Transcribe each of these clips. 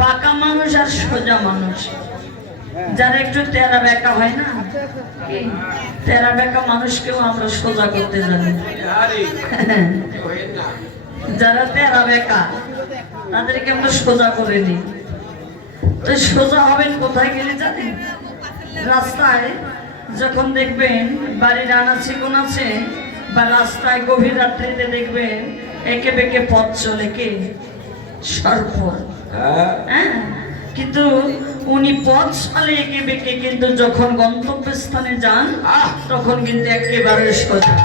বাঁকা মানুষ আর সোজা মানুষ, যারা একটু তেরা বেঁকা হয় না, তেরা বেঁকা মানুষকেও আমরা সোজা করতে জানি। যারা তেরা বেঁকা তাদেরকে আমরা সোজা করে নিই। তো সোজা হবেন কোথায় গেলে জানেন? রাস্তায় যখন দেখবেন বাড়ির আনাচে কোনাচে বা রাস্তায় গভীর রাত্রিতে দেখবেন একে বেঁকে পথ চলে কে? সর্প। হ্যাঁ, কিন্তু উনি পথ চলে একে বেঁকে, কিন্তু যখন গন্তব্যস্থানে যান তখন কিন্তু একেবারে সোজা।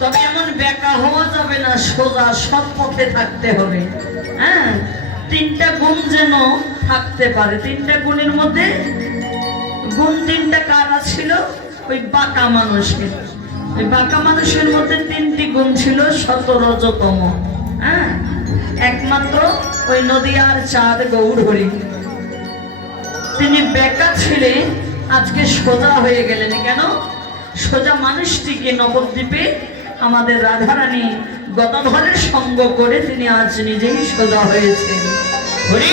তবে এমন বেঁকা হওয়া যাবে না, সোজা সৎ পথে থাকতে হবে। হ্যাঁ, তিনটা গুণ যেন থাকতে পারে। তিনটা গুণের মধ্যে গুণ তিনটা কারা ছিল? ওই বাঁকা মানুষের। ওই বাঁকা মানুষের মধ্যে তিনটি গুণ ছিল, শতরজতম। হ্যাঁ, একমাত্র ওই নদিয়ার চাঁদ গৌরহরি, তিনি বেঁকা ছিলেন, আজকে সোজা হয়ে গেলেন। কেন? সোজা মানুষটিকে নবদ্বীপে আমাদের রাধারানী গদাধরের সঙ্গ করে তিনি আজ নিজেই সোজা হয়েছেন। হরি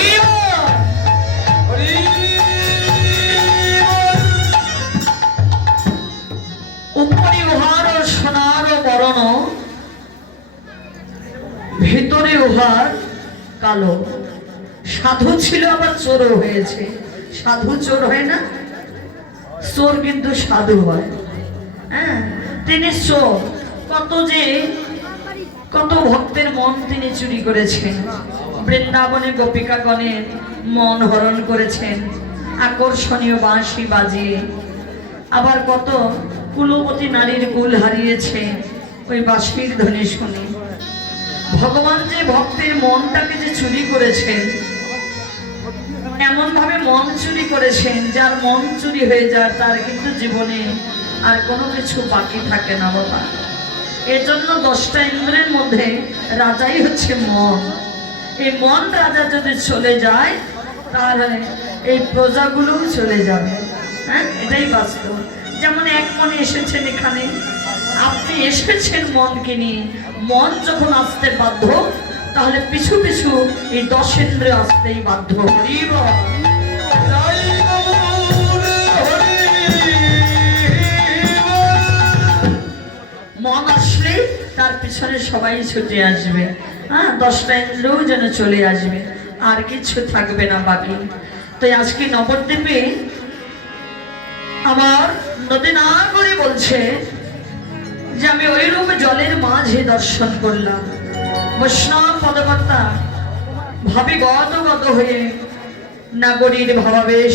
উপরে উহার সোনার বরণ, ভিতরে উহার কালো। সাধু ছিল আবার চোরও হয়েছে। সাধু চোর হয় না, চোর কিন্তু সাধু হয়। হ্যাঁ, তিনি চোর। কত ভক্তের মন তিনি চুরি করেছেন। বৃন্দাবনে গোপিকাগণের মন হরণ করেছেন আকর্ষণীয় বাঁশি বাজিয়ে। আবার কত কুলবতী নারীর কুল হারিয়েছে ওই বাঁশির ধ্বনি শুনে। ভগবান যে ভক্তের মনটাকে যে চুরি করেছেন, এমন ভাবে মন চুরি করেছেন, যার মন চুরি হয়ে যায় তার কিন্তু জীবনে আর কোনো কিছু বাকি থাকে না বাবা। এজন্য 10টা ইন্দ্রের মধ্যে রাজাই হচ্ছে মন। এই মন রাজা যদি চলে যায় তাহলে এই প্রজাগুলোও চলে যাবে। হ্যাঁ, এটাই বাস্তব। যেমন এক মনে এসেছেন এখানে, আপনি এসেছেন মনকে নিয়ে। মন যখন আসতে বাধ্য, তাহলে পিছু পিছু এই 10 ইন্দ্র আসতেই বাধ্য। মন আসলে তার পিছনে সবাই ছুটে আসবে। হ্যাঁ, 10টা ইন্দ্রও যেন চলে আসবে, আর কিছু থাকবে না বাকি। তো আজকে নবদ্বীপে আমার নদী না করে বলছে যে আমি ওইরূপ জলের মাঝে দর্শন করলাম। বৈষ্ণব পদকর্তা ভাবে গত হয়ে নাগরীর ভাবাবেশ